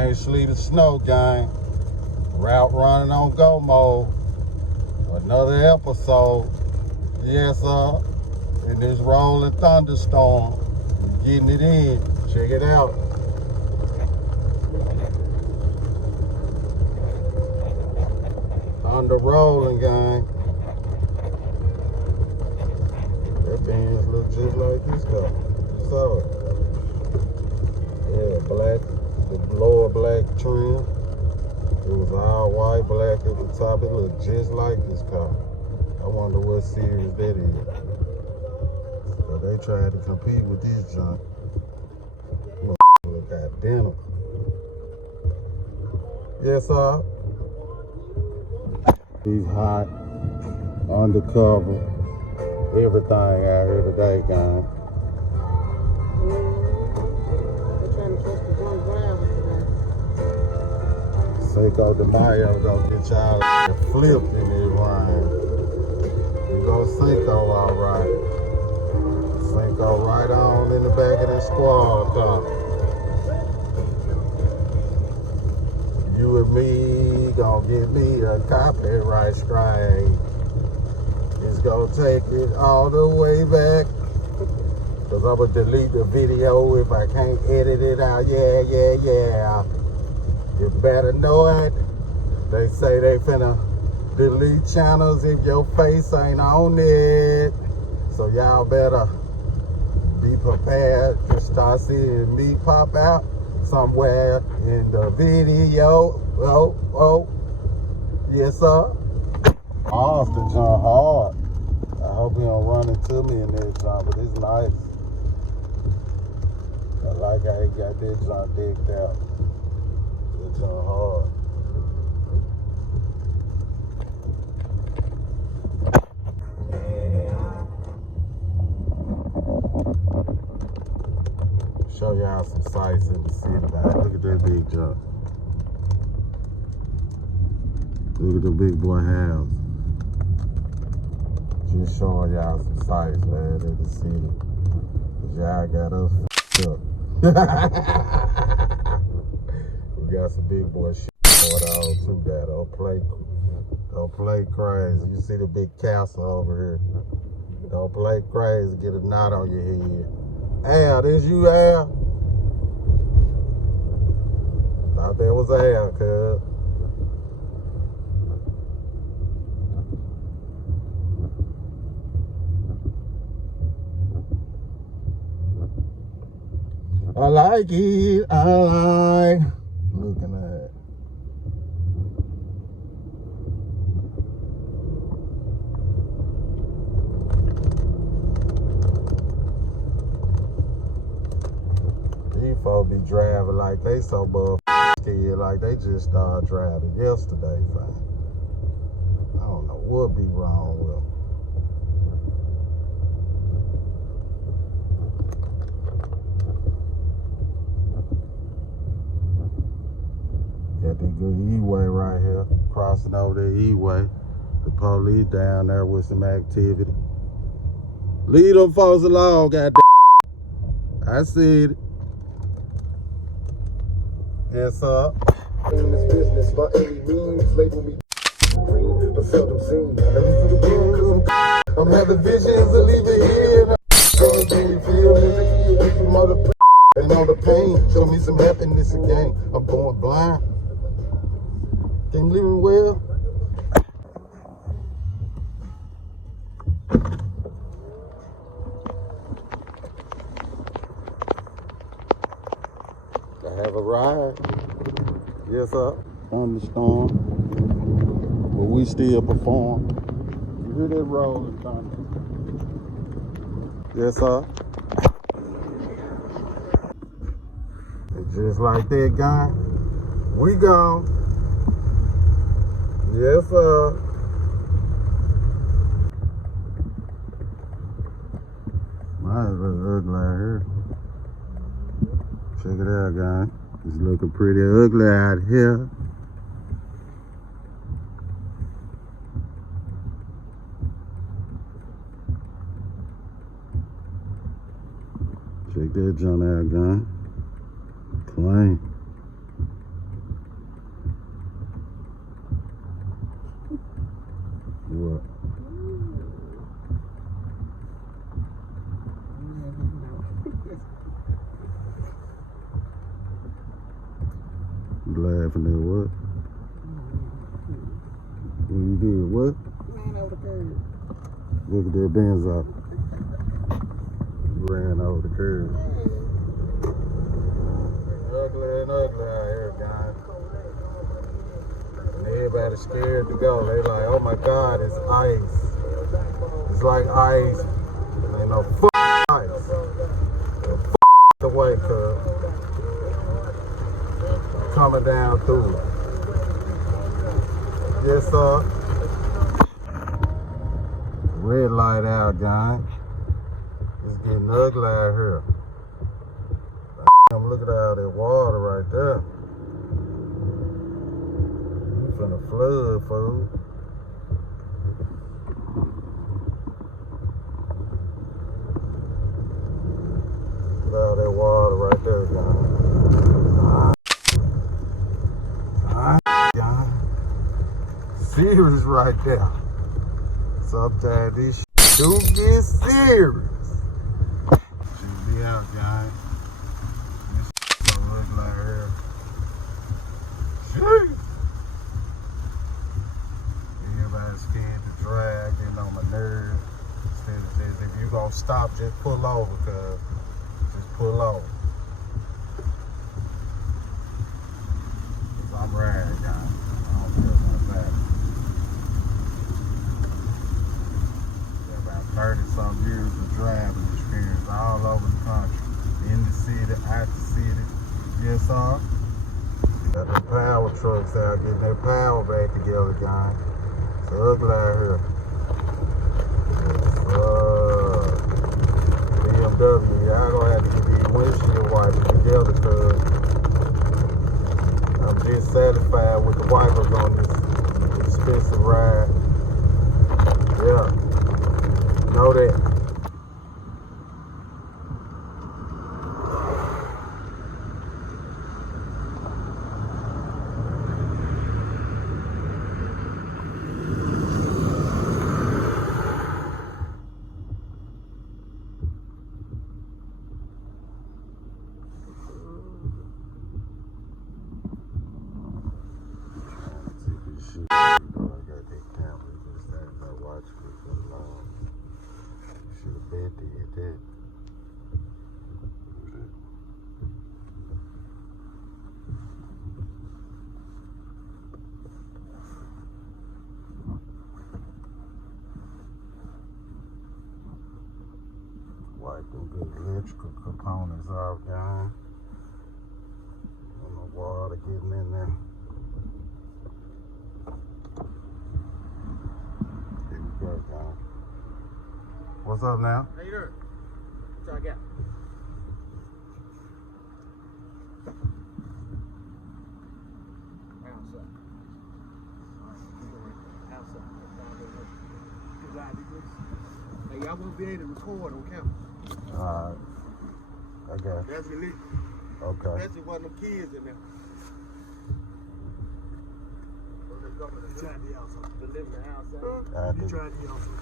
rain, sleet, or snow, gang. Route running on go mode. Another episode. Yes, sir. In this rolling thunderstorm. Getting it in. Check it out. Thunder rolling, gang. That Benz look just like this car. Saw it. Yeah, black, the lower black trim. It was all white, black at the top. It looked just like this car. I wonder what series that is. So they tried to compete with this junk. Look identical. Yes, sir. He's hot, undercover, everything out here today, gang. They're trying to catch the drunk driver today. Cinco de Mayo gonna get y'all flipped in this rain. You go Cinco, all right. Cinco right on in the back of that squad car. You and me gonna get me a copyright strike. It's gonna take it all the way back. Cause I'm gonna delete the video if I can't edit it out. Yeah. You better know it. They say they finna delete channels if your face ain't on it. So y'all better be prepared to start seeing me pop out somewhere in the video. Oh, yes, sir. Off the jump hard. I hope he don't run into me in this jump, but it's nice. I like how he got that jump digged out. That jump hard. Show y'all some sights in the city, man. Look at that big jump. Look at the big boy house. Just showing y'all some sights, man, in the city. Cause y'all got us up. We got some big boy shit going on too, man. Don't play crazy. You see the big castle over here. Don't play crazy, get a knot on your head. Al, this you, Al? Thought that was Al, cuz. I like it, I like looking at it. These folks be driving like they so scared, like they just started driving yesterday, fam. I don't know what be wrong with them. Got that good E-way right here, crossing over the E-way. The police down there with some activity. Leave them folks alone, goddamn. I said it. Yes, sir. In this business, by any means, label me green, but seldom seen. Every for the win, cause I'm having visions of leaving here. Going to me feel as a kid from other and all the pain. Show me some happiness again. I'm going blind. Ain't living well. I have arrived. Yes, sir. Thunderstorm. But we still perform. You hear that rolling thunder? Yes, sir. And just like that, guy, we gone. Yes, sir. Might look ugly out here. Check it out, guys. It's looking pretty ugly out here. Check that junk out, guy. Clean. You laughing at what? When you did what? Ran over the curb. Look at that Benz out. You ran over the curb. Ugly and ugly out here, guys. And everybody's scared to go. They like, oh my God, it's ice. It's like ice. Ain't no ice. The white curb coming down through it. Yes, sir. Red light out, guys. It's getting ugly out here. Look at all that water right there. You finna flood, fool. Look at all that water right there, guys. Serious right there. Sometimes this do get serious. Should be out, guys. Everybody's scared to drive, getting on my nerves. Instead of this, if you gonna stop, just pull over, cuz. Just pull over. Cause I'm riding, guys. I don't feel my back. Got about 30-something years of driving experience all over the country. In the city, out the city. Yes, sir. Got the power trucks out getting their power back together, guys. It's ugly out here. BMW, y'all gonna have to get these windshield wipers together, cuz I'm just satisfied with the wipers on this expensive ride. Yeah, know that. Wipe them good electrical components off, guys. And the water getting in there. Here we go, guys. What's up now? How you doing? What y'all got? Hey, y'all won't be able to record on camera. Alright. I got you. That's illegal. Okay. Especially one of them kids in there. You trying to be outside? To live in the house, You trying to be outside?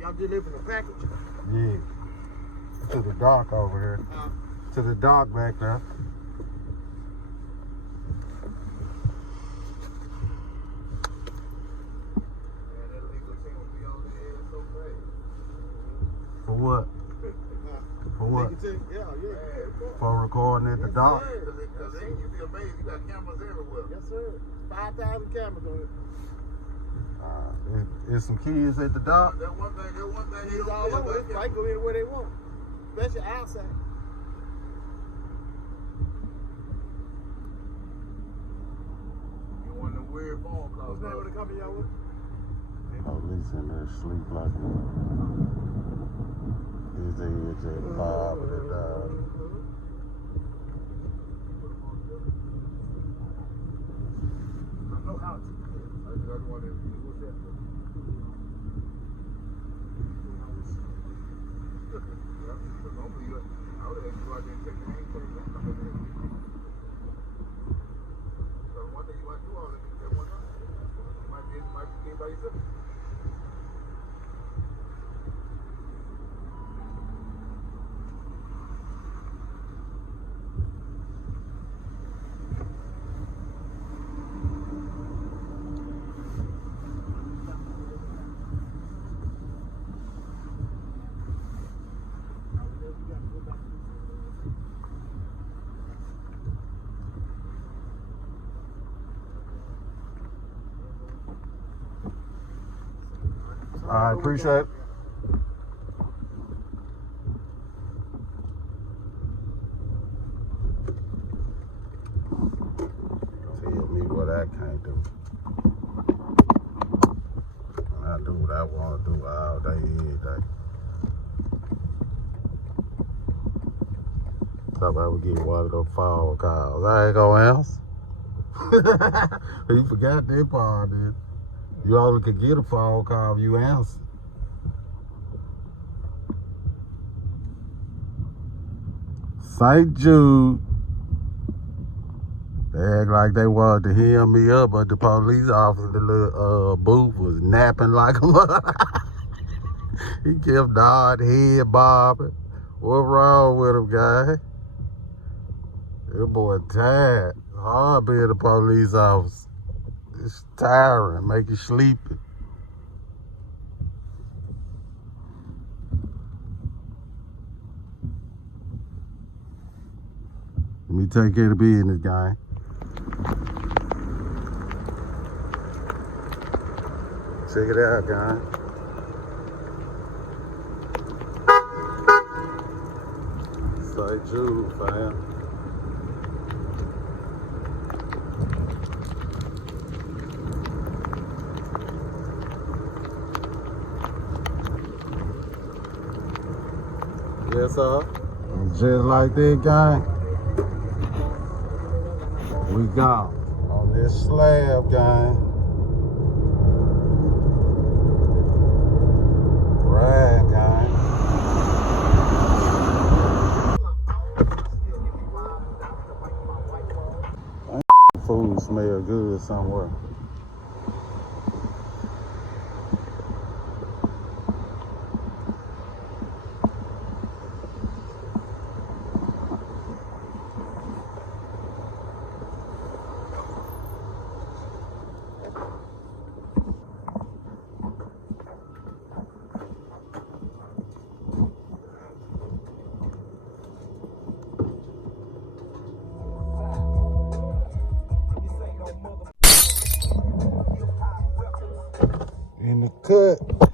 Y'all just live in a package? Yeah. To the dock over here. To the dock back there. For what? For what? Yeah. For recording at the dock? You'd be amazed. You got cameras everywhere. Yes, sir. 5,000 cameras on it. Is some kids at the dock? That one thing. Kids all over. They can go anywhere they want, especially outside. You want them weird phone calls? What's the name of the company y'all with? Police in there sleep like his age at 5 and they died. I know how to. I just want to what's that? Normally, I would have you out there and take the name for the so one day you might do all this at one time. You might be by yourself. I appreciate it. Tell me what I can't do. And I do what I want to do all day, every day. Thought I would get one of those phone calls. I ain't gonna answer. You forgot that part, dude. You only could get a phone call if you answer. St. Jude. They act like they wanted to hear me up, but the police officer, the little booth, was napping like a mother. He kept nodding, head bobbing. What wrong with him, guy? That boy tired. It's hard being a police officer. It's tiring, make you sleepy. Let me take care of business, guy. Check it out, guy. St. Jude, fam. Yes, sir. And just like that, guy, we gone on this slab, guy. Right, guy. Food smell good somewhere. In the cut.